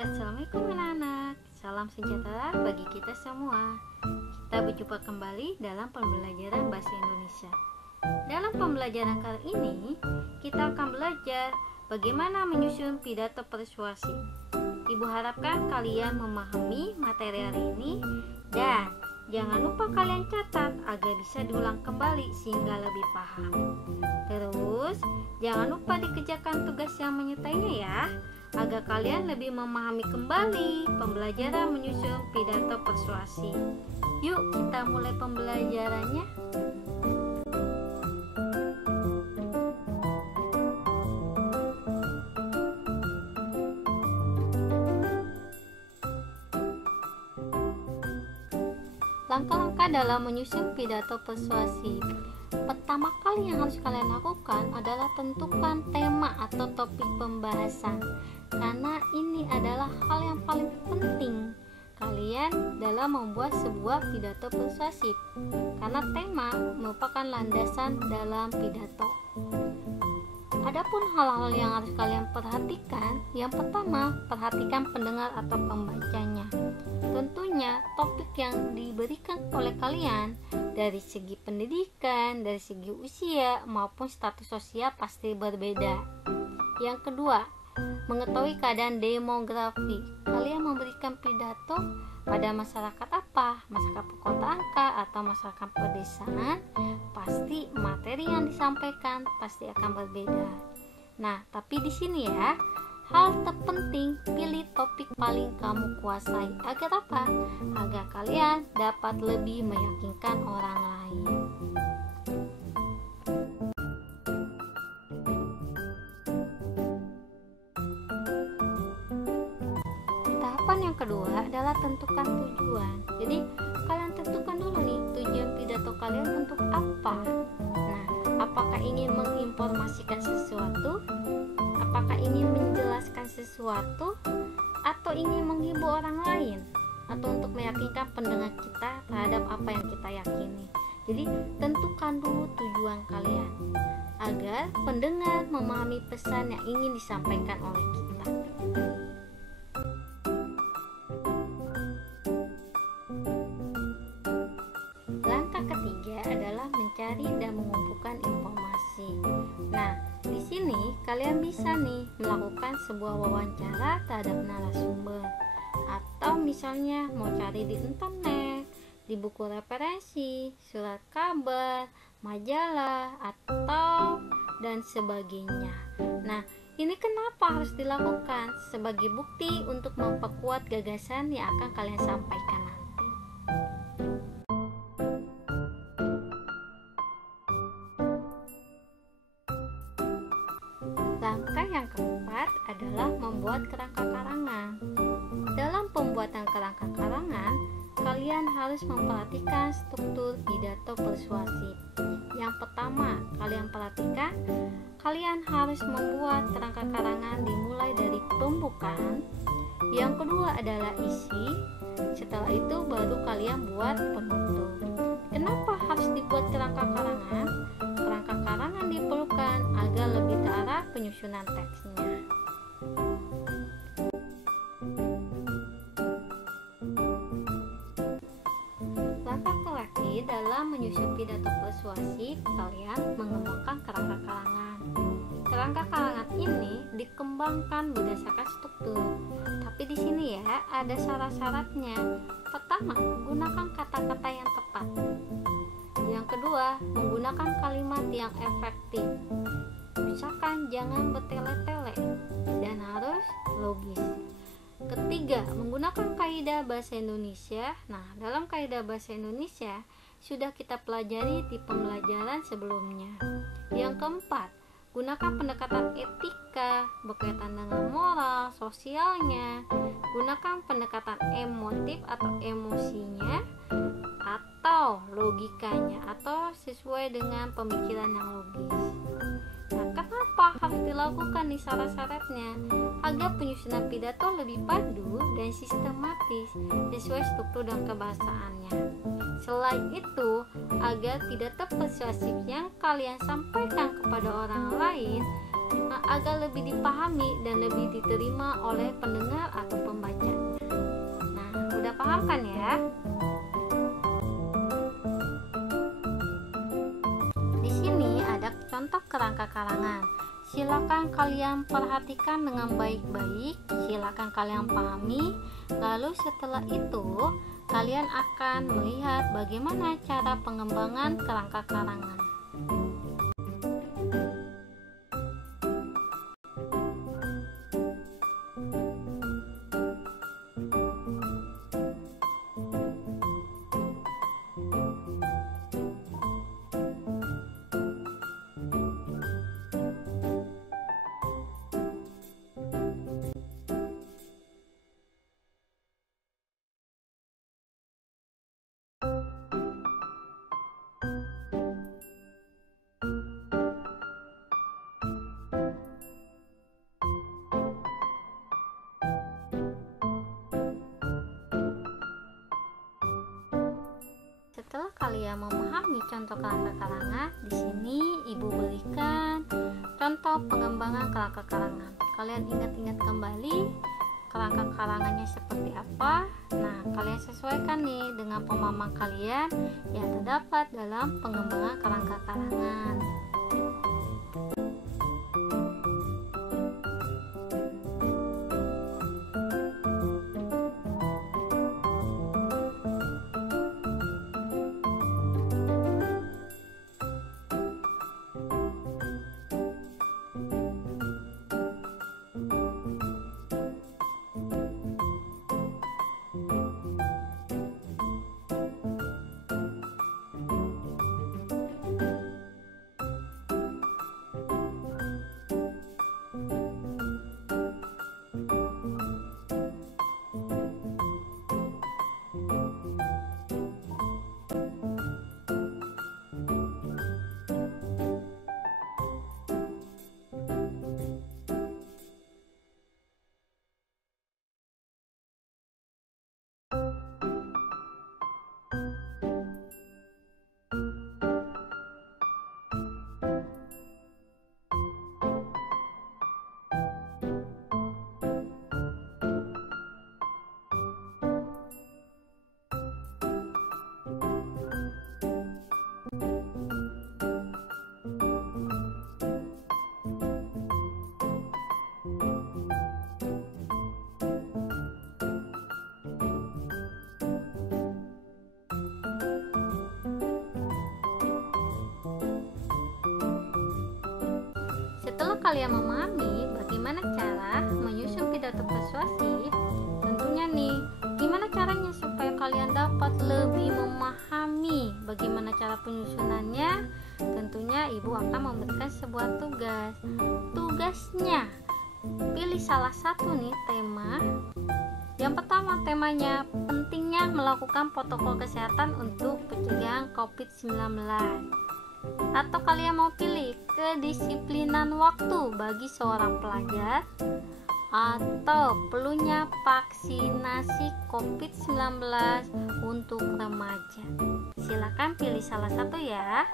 Assalamualaikum anak-anak, salam sejahtera bagi kita semua. Kita berjumpa kembali dalam pembelajaran bahasa Indonesia. Dalam pembelajaran kali ini, kita akan belajar bagaimana menyusun pidato persuasi. Ibu harapkan kalian memahami materi hari ini dan jangan lupa kalian catat agar bisa diulang kembali sehingga lebih paham. Terus, jangan lupa dikerjakan tugas yang menyertainya ya, agar kalian lebih memahami kembali pembelajaran menyusun pidato persuasi. Yuk kita mulai pembelajarannya. Langkah-langkah dalam menyusun pidato persuasi. Pertama kali yang harus kalian lakukan adalah tentukan tema atau topik pembahasan, karena ini adalah hal yang paling penting kalian dalam membuat sebuah pidato persuasif, karena tema merupakan landasan dalam pidato. Adapun hal-hal yang harus kalian perhatikan, yang pertama, perhatikan pendengar atau pembacanya. Tentunya topik yang diberikan oleh kalian dari segi pendidikan, dari segi usia maupun status sosial pasti berbeda. Yang kedua, mengetahui keadaan demografi. Kalian memberikan pidato pada masyarakat apa? Masyarakat perkotaan kah atau masyarakat pedesaan? Pasti materi yang disampaikan pasti akan berbeda. Nah, tapi di sini ya, hal terpenting, pilih topik paling kamu kuasai. Agar apa? Agar kalian dapat lebih meyakinkan orang lain. Tahapan yang kedua adalah tentukan tujuan. Jadi, kalian tentukan dulu nih tujuan pidato kalian untuk apa. Nah, apakah ingin menginformasikan sesuatu? Apakah ingin menjelaskan sesuatu, atau ingin menghibur orang lain, atau untuk meyakinkan pendengar kita terhadap apa yang kita yakini. Jadi tentukan dulu tujuan kalian agar pendengar memahami pesan yang ingin disampaikan oleh kita. Langkah ketiga adalah mencari dan mengumpulkan informasi. Nah, di sini kalian bisa nih melakukan sebuah wawancara terhadap narasumber, atau misalnya mau cari di internet, di buku referensi, surat kabar, majalah, atau dan sebagainya. Nah, ini kenapa harus dilakukan? Sebagai bukti untuk memperkuat gagasan yang akan kalian sampaikan nanti. Langkah yang keempat adalah membuat kerangka karangan. Dalam pembuatan kerangka karangan, kalian harus memperhatikan struktur pidato persuasif. Yang pertama, kalian perhatikan, kalian harus membuat kerangka karangan dimulai dari pembukaan. Yang kedua adalah isi. Setelah itu baru kalian buat penutup. Kenapa harus dibuat kerangka karangan? Kerangka karangan diperlukan agar lebih terarah penyusunan teksnya. Langkah terakhir dalam menyusun pidato persuasif, kalian mengembangkan kerangka karangan. Kerangka karangan ini dikembangkan berdasarkan struktur. Tapi di sini ya ada syarat-syaratnya. Pertama, gunakan kata-kata yang tepat. Yang kedua, menggunakan kalimat yang efektif. Misalkan jangan bertele-tele dan harus logis. Ketiga, menggunakan kaidah bahasa Indonesia. Nah, dalam kaidah bahasa Indonesia sudah kita pelajari di pembelajaran sebelumnya. Yang keempat, gunakan pendekatan etika berkaitan dengan moral, sosialnya. Gunakan pendekatan emotif atau emosinya, atau logikanya, atau sesuai dengan pemikiran yang logis. Nah, kenapa harus dilakukan nih syarat-syaratnya? Agar penyusunan pidato lebih padu dan sistematis sesuai struktur dan kebahasaannya. Selain itu, agar pidato persuasif yang kalian sampaikan kepada orang lain agar lebih dipahami dan lebih diterima oleh pendengar atau pembaca. Nah, udah paham kan ya? Di sini ada contoh kerangka karangan. Silakan kalian perhatikan dengan baik-baik, silakan kalian pahami. Lalu setelah itu, kalian akan melihat bagaimana cara pengembangan kerangka karangan. Setelah kalian memahami contoh kerangka karangan, di sini Ibu berikan contoh pengembangan kerangka karangan. Kalian ingat-ingat kembali kerangka karangannya seperti apa. Nah, kalian sesuaikan nih dengan pemahaman kalian yang terdapat dalam pengembangan kerangka karangan. Setelah kalian memahami bagaimana cara menyusun pidato persuasif, tentunya nih, gimana caranya supaya kalian dapat lebih memahami bagaimana cara penyusunannya? Tentunya Ibu akan memberikan sebuah tugas. Tugasnya, pilih salah satu nih tema. Yang pertama, temanya pentingnya melakukan protokol kesehatan untuk pencegahan COVID-19. Atau kalian mau pilih kedisiplinan waktu bagi seorang pelajar, atau perlunya vaksinasi COVID-19 untuk remaja. Silakan pilih salah satu ya.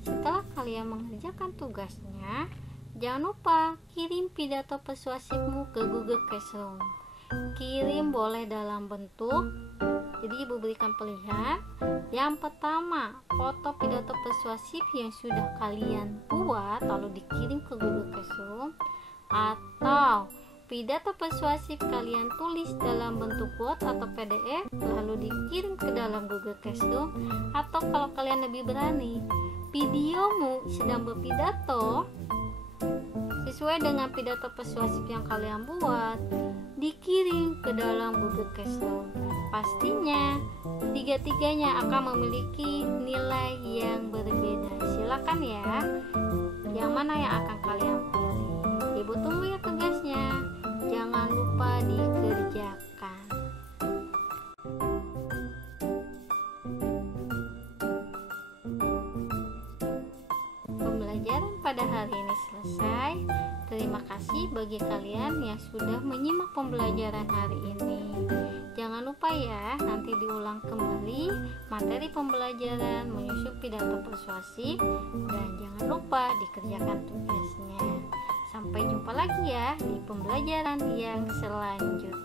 Setelah kalian mengerjakan tugasnya, jangan lupa kirim pidato persuasifmu ke Google Classroom. Kirim boleh dalam bentuk, jadi Ibu berikan pilihan. Yang pertama, foto pidato persuasif yang sudah kalian buat lalu dikirim ke Google Classroom, atau pidato persuasif kalian tulis dalam bentuk Word atau PDF lalu dikirim ke dalam Google Classroom, atau kalau kalian lebih berani, videomu sedang berpidato sesuai dengan pidato persuasif yang kalian buat, dikirim ke dalam Google Classroom. Pastinya tiga-tiganya akan memiliki nilai yang berbeda. Silakan ya, yang mana yang akan kalian pilih. Ibu tunggu ya tugasnya, jangan lupa dikerjakan. Pembelajaran pada hari ini selesai. Terima kasih bagi kalian yang sudah menyimak pembelajaran hari ini. Jangan lupa ya, nanti diulang kembali materi pembelajaran menyusun pidato persuasif, dan jangan lupa dikerjakan tugasnya. Sampai jumpa lagi ya di pembelajaran yang selanjutnya.